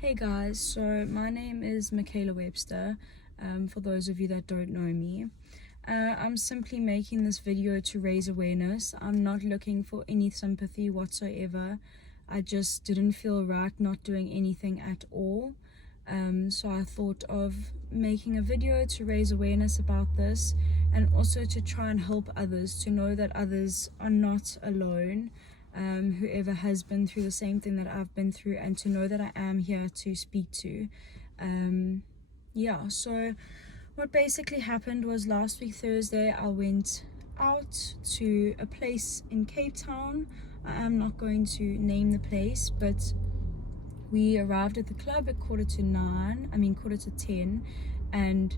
Hey guys, so my name is Michaela Webster, for those of you that don't know me. I'm simply making this video to raise awareness. I'm not looking for any sympathy whatsoever. I just didn't feel right not doing anything at all. So I thought of making a video to raise awareness about this and also to try and help others, to know that others are not alone. Whoever has been through the same thing that I've been through, and to know that I am here to speak to. So what basically happened was last week Thursday I went out to a place in Cape Town. I am not going to name the place, but we arrived at the club at quarter to 10, and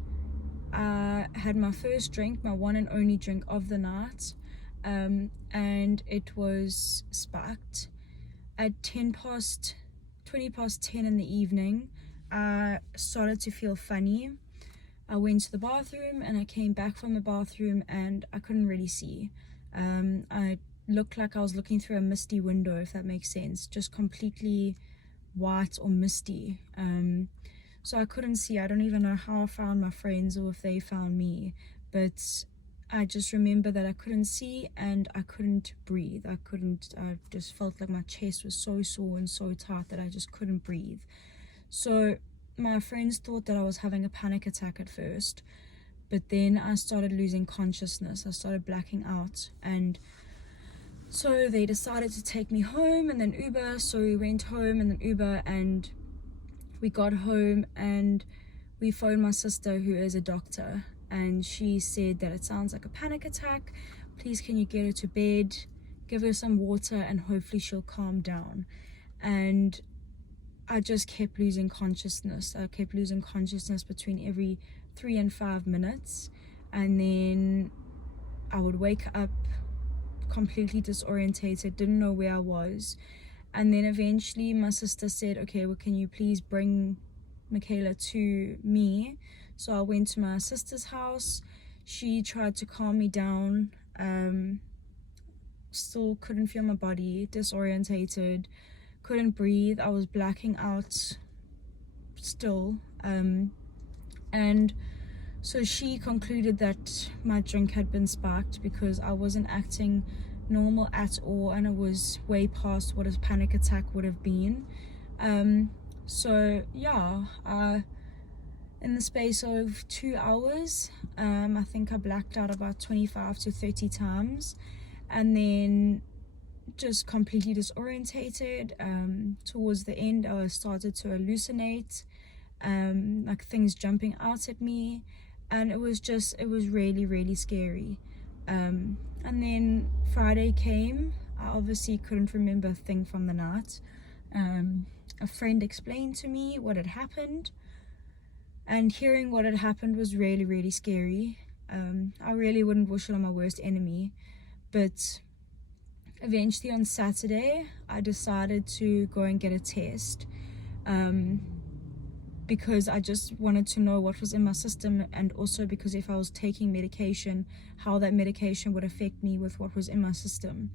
I had my first drink, my one and only drink of the night. And it was sparked at 20 past 10 in the evening. I started to feel funny. I went to the bathroom and I came back from the bathroom and I couldn't really see. I looked like I was looking through a misty window, if that makes sense, just completely white or misty. So I couldn't see. I don't even know how I found my friends or if they found me, but I just remember that I couldn't see and I couldn't breathe. I just felt like my chest was so sore and so tight that I just couldn't breathe. So my friends thought that I was having a panic attack at first, but then I started losing consciousness. I started blacking out, and so they decided to take me home and then Uber. So we went home and then Uber, and we got home and we phoned my sister, who is a doctor, and she said that it sounds like a panic attack. Please, can you get her to bed, give her some water, and hopefully she'll calm down. And I just kept losing consciousness. I kept losing consciousness between every 3 and 5 minutes, and then I would wake up completely disorientated, didn't know where I was. And then eventually my sister said, okay, well, can you please bring Michaela to me? So I went to my sister's house. She tried to calm me down. Still couldn't feel my body, disorientated, couldn't breathe. I was blacking out still. And so she concluded that my drink had been sparked because I wasn't acting normal at all, and it was way past what a panic attack would have been. In the space of 2 hours, I think I blacked out about 25 to 30 times, and then just completely disorientated. Towards the end, I started to hallucinate, like things jumping out at me, and it was really, really scary. And then Friday came. I obviously couldn't remember a thing from the night. A friend explained to me what had happened, and hearing what had happened was really, really scary. I really wouldn't wish it on my worst enemy, but eventually on Saturday I decided to go and get a test, because I just wanted to know what was in my system, and also because if I was taking medication, how that medication would affect me with what was in my system.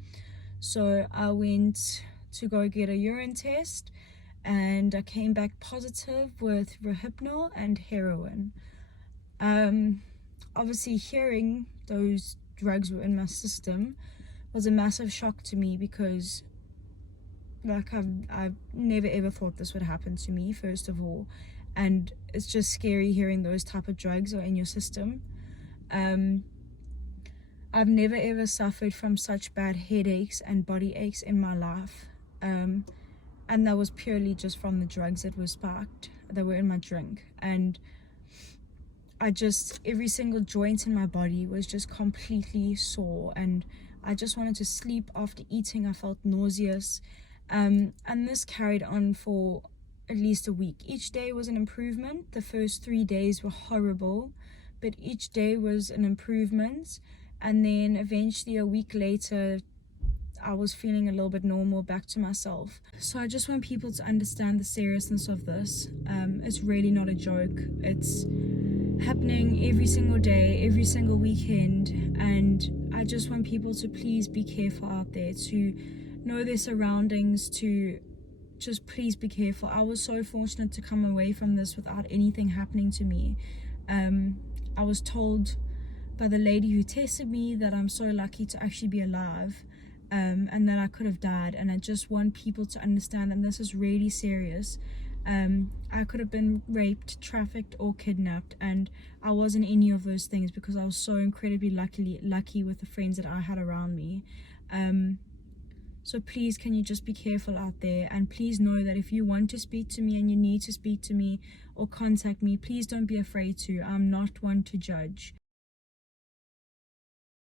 So I went to go get a urine test, and I came back positive with Rohypnol and heroin. Obviously hearing those drugs were in my system was a massive shock to me, because like I've never ever thought this would happen to me, first of all, and it's just scary hearing those type of drugs are in your system. I've never ever suffered from such bad headaches and body aches in my life, and that was purely just from the drugs that were sparked, that were in my drink. And every single joint in my body was just completely sore, and I just wanted to sleep after eating. I felt nauseous, and this carried on for at least a week. Each day was an improvement. The first 3 days were horrible, but each day was an improvement. And then eventually a week later, I was feeling a little bit normal, back to myself. So I just want people to understand the seriousness of this. It's really not a joke. It's happening every single day, every single weekend, and I just want people to please be careful out there, to know their surroundings, to just please be careful. I was so fortunate to come away from this without anything happening to me. I was told by the lady who tested me that I'm so lucky to actually be alive, and that I could have died. And I just want people to understand that this is really serious. I could have been raped, trafficked, or kidnapped, and I wasn't any of those things because I was so incredibly lucky with the friends that I had around me. So please, can you just be careful out there, and please know that if you want to speak to me and you need to speak to me or contact me, please don't be afraid to. I'm not one to judge.